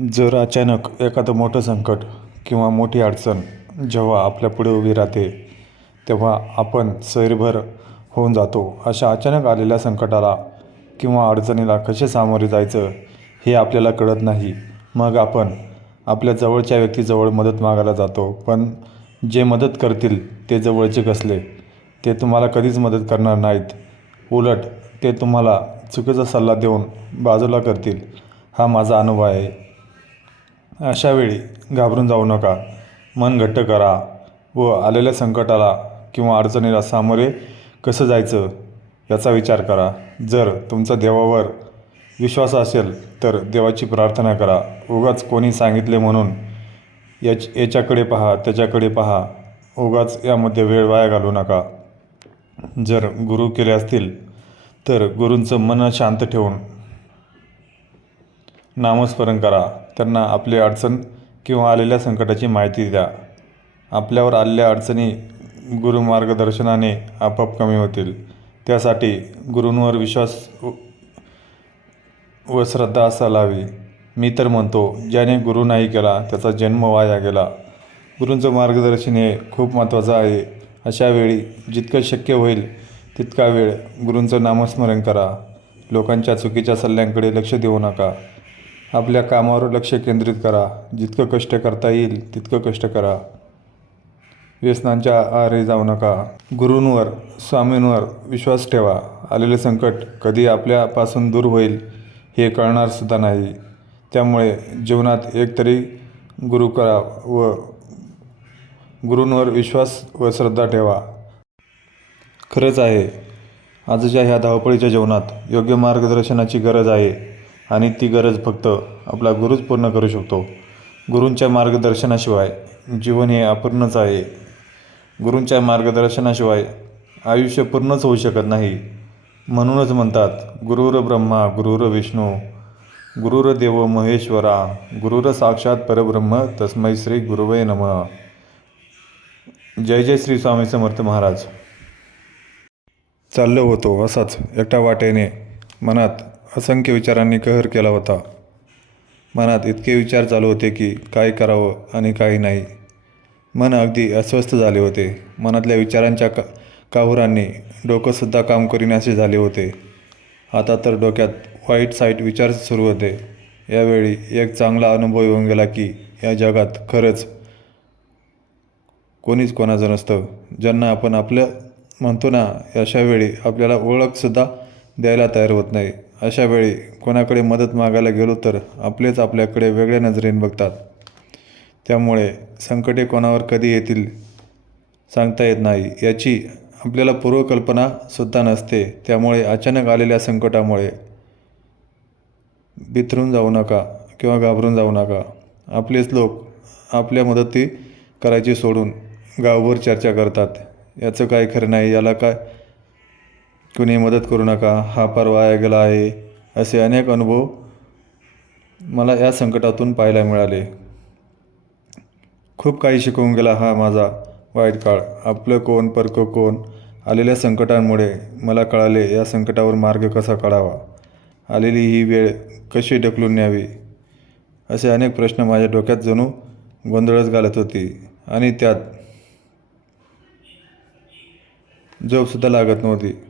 जर अचानक एखादं मोठं संकट किंवा मोठी अडचण जेव्हा आपल्या पुढे उभी राहते तेव्हा आपण सैरभर होऊन जातो. अशा अचानक आलेल्या संकटाला किंवा अडचणीला कसे सामोरे जायचं हे आपल्याला कळत नाही. मग आपण आपल्या जवळच्या व्यक्तीजवळ मदत मागायला जातो. पण जे मदत करतील ते जवळचे कसले? ते तुम्हाला कधीच मदत करणार नाहीत. उलट ते तुम्हाला चुकीचा सल्ला देऊन बाजूला करतील. हा माझा अनुभव आहे. अशा वेळी घाबरून जाऊ नका. मन घट्ट करा व आलेल्या संकटाला किंवा अडचणीला सामोरे कसं जायचं याचा विचार करा. जर तुमचा देवावर विश्वास असेल तर देवाची प्रार्थना करा. उगाच कोणी सांगितले म्हणून याच याच्याकडे पहा त्याच्याकडे पहा. उगाच यामध्ये वेळ वाया घालू नका. जर गुरु केले असतील तर गुरूंचं मन शांत ठेवून नामस्मरण करा. त्यांना आपली अडचण किंवा आलेल्या संकटाची माहिती द्या. आपल्यावर आलेल्या अडचणी गुरुमार्गदर्शनाने आपाप आपोआप कमी होतील. त्यासाठी गुरूंवर विश्वास व- व श्रद्धा असायला हवी मी तर म्हणतो ज्याने गुरु नाही केला त्याचा जन्म वाया गेला. गुरूंचं मार्गदर्शन हे खूप महत्त्वाचं आहे. अशा वेळी जितकं शक्य होईल तितका वेळ गुरूंचं नामस्मरण करा. लोकांच्या चुकीच्या सल्ल्यांकडे लक्ष देऊ नका. आपल्या कामावर लक्ष केंद्रित करा. जितकं कष्ट करता येईल तितकं कष्ट करा. व्यसनांच्या आहारी जाऊ नका. गुरूंवर स्वामींवर विश्वास ठेवा. आलेले संकट कधी आपल्यापासून दूर होईल हे कळणारसुद्धा नाही. त्यामुळे जीवनात एकतरी गुरु करा व गुरूंवर विश्वास व श्रद्धा ठेवा. खरंच आहे. आजच्या ह्या धावपळीच्या जीवनात योग्य मार्गदर्शनाची गरज आहे. आणि ती गरज फक्त आपला गुरुच पूर्ण करू शकतो. गुरूंच्या मार्गदर्शनाशिवाय जीवन हे अपूर्णच आहे. गुरूंच्या मार्गदर्शनाशिवाय आयुष्य पूर्णच होऊ शकत नाही. म्हणूनच म्हणतात गुरुर ब्रह्मा गुरुर विष्णू गुरुर देव महेश्वरा गुरुर साक्षात परब्रह्म तस्मै श्री गुरुवय नमः. जय जय श्री स्वामी समर्थ महाराज. चाललो होतो असाच एकटा वाटेने मनात असंख्य विचारांनी कहर केला होता. मनात इतके विचार चालू होते की काय करावं आणि काही नाही. मन अगदी अस्वस्थ झाले होते. मनातल्या विचारांच्या का काहुरांनी डोकंसुद्धा काम करीनासे झाले होते. आता तर डोक्यात वाईट साईट विचार सुरू होते. यावेळी एक चांगला अनुभव येऊन गेला की या जगात खरंच कोणीच कोणाचं नसतं. ज्यांना आपण आपलं म्हणतो ना अशावेळी आपल्याला ओळखसुद्धा द्यायला तयार होत नाही. अशा वेळी कोणाकडे मदत मागायला गेलो तर आपलेच आपल्याकडे वेगळ्या नजरेने बघतात. त्यामुळे संकटे कोणावर कधी येतील सांगता येत नाही. याची आपल्याला पूर्वकल्पनासुद्धा नसते. त्यामुळे अचानक आलेल्या संकटामुळे बिथरून जाऊ नका किंवा घाबरून जाऊ नका. आपलेच लोक आपल्या मदती करायची सोडून गावभर चर्चा करतात. याचं काय खरं नाही याला काय कुणी मदत करू नका हा पर्वा वाया गेला आहे असे अनेक अनुभव मला या संकटातून पाहायला मिळाले. खूप काही शिकवून गेला हा माझा वाईट काळ. आपलं कोण परक कोण आलेल्या संकटांमुळे मला कळाले या संकटावर मार्ग कसा काढावा? आलेली ही वेळ कशी ढकलून न्यावी? असे अनेक प्रश्न माझ्या डोक्यात जणू गोंधळच घालत होती आणि त्यात झोपसुद्धा लागत नव्हती.